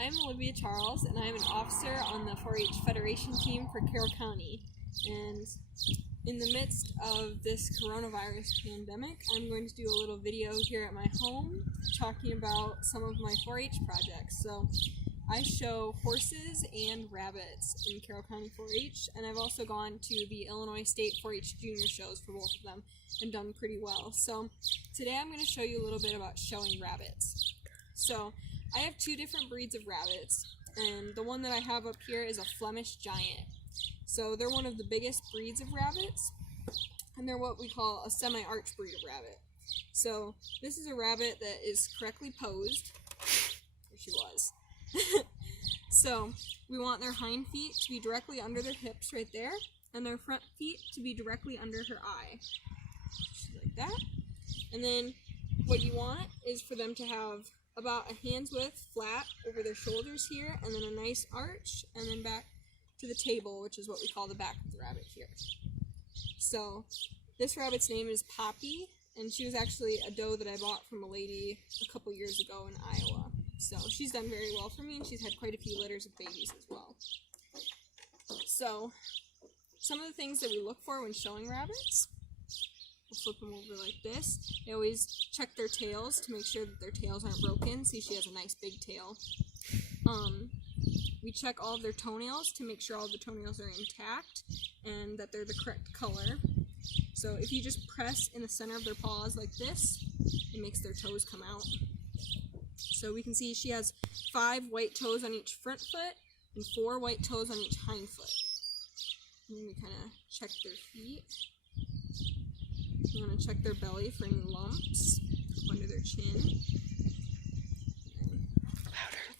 I'm Olivia Charles, and I'm an officer on the 4-H Federation team for Carroll County. And in the midst of this coronavirus pandemic, I'm going to do a little video here at my home talking about some of my 4-H projects. So I show horses and rabbits in Carroll County 4-H, and I've also gone to the Illinois State 4-H junior shows for both of them and done pretty well. So today I'm going to show you a little bit about showing rabbits. So I have two different breeds of rabbits, and the one that I have up here is a Flemish Giant. So they're one of the biggest breeds of rabbits, and they're what we call a semi-arch breed of rabbit. So this is a rabbit that is correctly posed. There she was. So we want their hind feet to be directly under their hips right there, and their front feet to be directly under her eye. Just like that. And then what you want is for them to have about a hand's width flat over their shoulders here, and then a nice arch, and then back to the table, which is what we call the back of the rabbit here. So this rabbit's name is Poppy, and she was actually a doe that I bought from a lady a couple years ago in Iowa. So she's done very well for me, and she's had quite a few litters of babies as well. So some of the things that we look for when showing rabbits, we'll flip them over like this. They always check their tails to make sure that their tails aren't broken. See, she has a nice big tail. We check all of their toenails to make sure all of the toenails are intact and that they're the correct color. So if you just press in the center of their paws like this, it makes their toes come out. So we can see she has 5 white toes on each front foot and 4 white toes on each hind foot. And then we kind of check their feet. You want to check their belly for any lumps under their chin.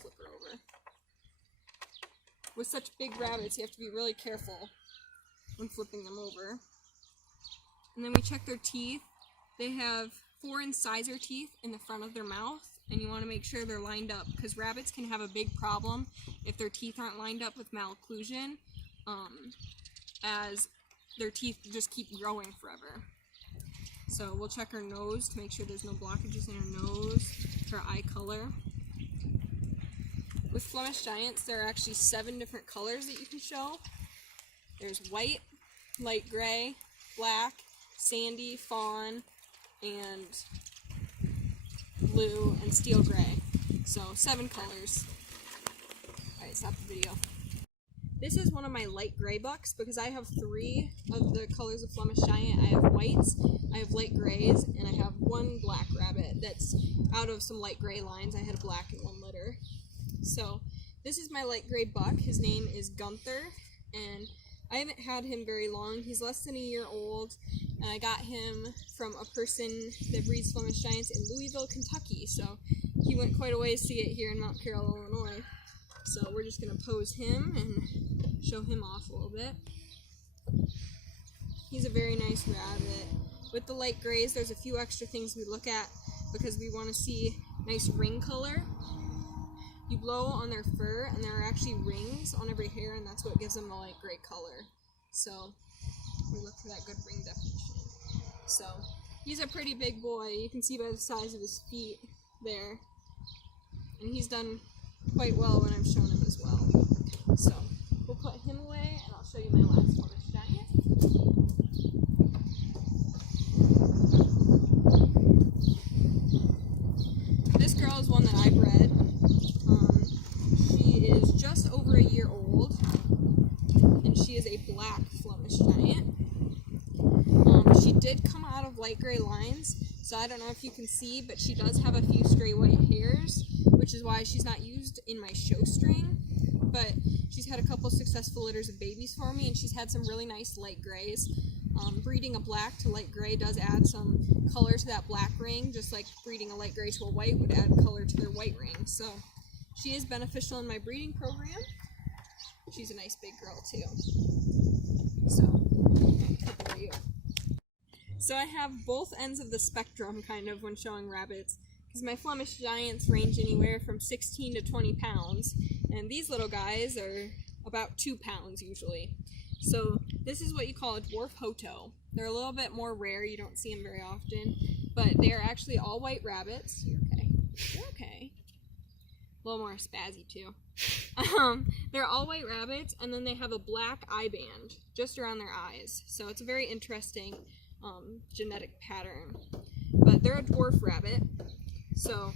Flip her over. With such big rabbits, you have to be really careful when flipping them over. And then we check their teeth. They have 4 incisor teeth in the front of their mouth, and you want to make sure they're lined up, because rabbits can have a big problem if their teeth aren't lined up with malocclusion, as their teeth just keep growing forever. So we'll check her nose to make sure there's no blockages in her nose, her eye color. With Flemish Giants, there are actually 7 different colors that you can show. There's white, light gray, black, sandy, fawn, and blue, and steel gray. So 7 colors. Alright, stop the video. This is one of my light gray bucks because I have 3 of the colors of Flemish Giant. I have whites, I have light grays, and I have 1 black rabbit that's out of some light gray lines. I had a black in 1 litter. So this is my light gray buck. His name is Gunther, and I haven't had him very long. He's less than a year old, and I got him from a person that breeds Flemish Giants in Louisville, Kentucky. So he went quite a ways to get here in Mount Carroll, Illinois. So we're just going to pose him and show him off a little bit. He's a very nice rabbit. With the light grays, there's a few extra things we look at because we want to see nice ring color. You blow on their fur, and there are actually rings on every hair, and that's what gives them the light gray color. So we look for that good ring definition. So he's a pretty big boy. You can see by the size of his feet there. And he's done quite well when I've shown him as well. So we'll put him away, and I'll show you my last Flemish Giant. This girl is one that I bred. She is just over a year old, and she is a black Flemish Giant. She did come out of light gray lines, so I don't know if you can see, but she does have a few stray white hairs, which is why she's not used in my show string. But she's had a couple successful litters of babies for me, and she's had some really nice light grays. Breeding a black to light gray does add some color to that black ring, just like breeding a light gray to a white would add color to their white ring. So she is beneficial in my breeding program. She's a nice big girl too. So I have both ends of the spectrum kind of when showing rabbits, because my Flemish Giants range anywhere from 16 to 20 pounds, and these little guys are about 2 pounds usually. So this is what you call a dwarf hoto. They're a little bit more rare, you don't see them very often, but they are actually all white rabbits. You're okay. You're okay. little more spazzy too. They're all white rabbits, and then they have a black eye band just around their eyes. So it's a very interesting genetic pattern. But they're a dwarf rabbit. So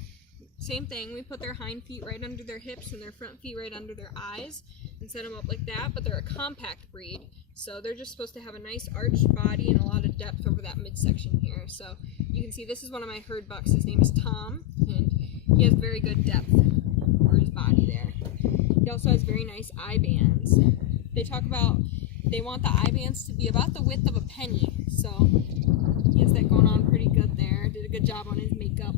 same thing, we put their hind feet right under their hips and their front feet right under their eyes and set them up like that, but they're a compact breed. So they're just supposed to have a nice arched body and a lot of depth over that midsection here. So you can see this is one of my herd bucks. His name is Tom, and he has very good depth over his body there. He also has very nice eye bands. They talk about they want the eye bands to be about the width of a penny. So he has that going on pretty good there. Did a good job on his makeup.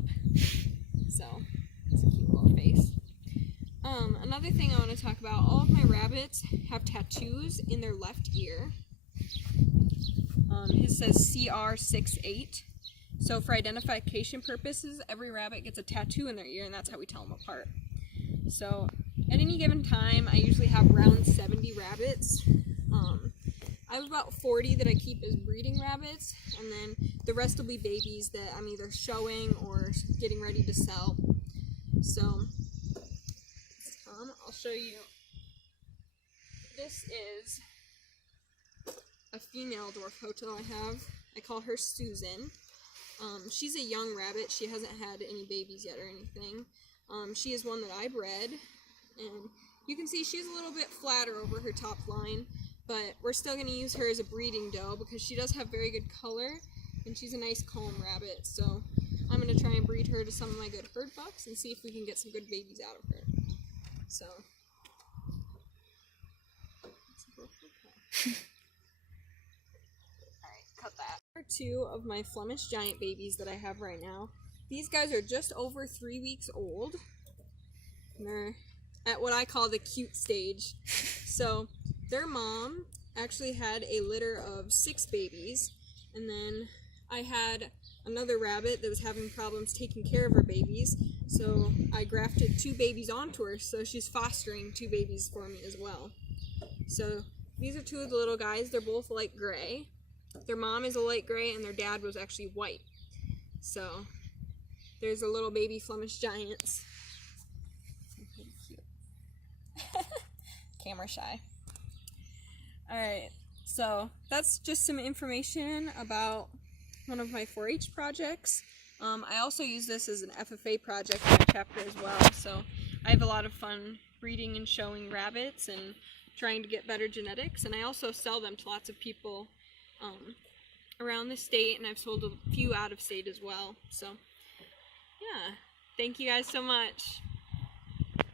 So it's a cute little face. Another thing I want to talk about, all of my rabbits have tattoos in their left ear. His says CR68. So for identification purposes, every rabbit gets a tattoo in their ear, and that's how we tell them apart. So at any given time, I usually have around 70 rabbits. I have about 40 that I keep as breeding rabbits, and then the rest will be babies that I'm either showing or getting ready to sell. So I'll show you. This is a female dwarf hotel I have. I call her Susan. She's a young rabbit. She hasn't had any babies yet or anything. She is one that I bred, and you can see she's a little bit flatter over her top line, but we're still going to use her as a breeding doe because she does have very good color, and she's a nice calm rabbit. So I'm going to try and breed her to some of my good herd bucks and see if we can get some good babies out of her. So alright, cut that. Here are two of my Flemish giant babies that I have right now. These guys are just over 3 weeks old. And they're at what I call the cute stage. So their mom actually had a litter of 6 babies, and then I had another rabbit that was having problems taking care of her babies, so I grafted 2 babies onto her, so she's fostering 2 babies for me as well. So these are 2 of the little guys. They're both light gray. Their mom is a light gray and their dad was actually white. So there's a little baby Flemish giants. Pretty cute. Camera shy. Alright, so that's just some information about one of my 4-H projects. I also use this as an FFA project in my chapter as well, so I have a lot of fun breeding and showing rabbits and trying to get better genetics, and I also sell them to lots of people around the state, and I've sold a few out of state as well. So yeah, thank you guys so much.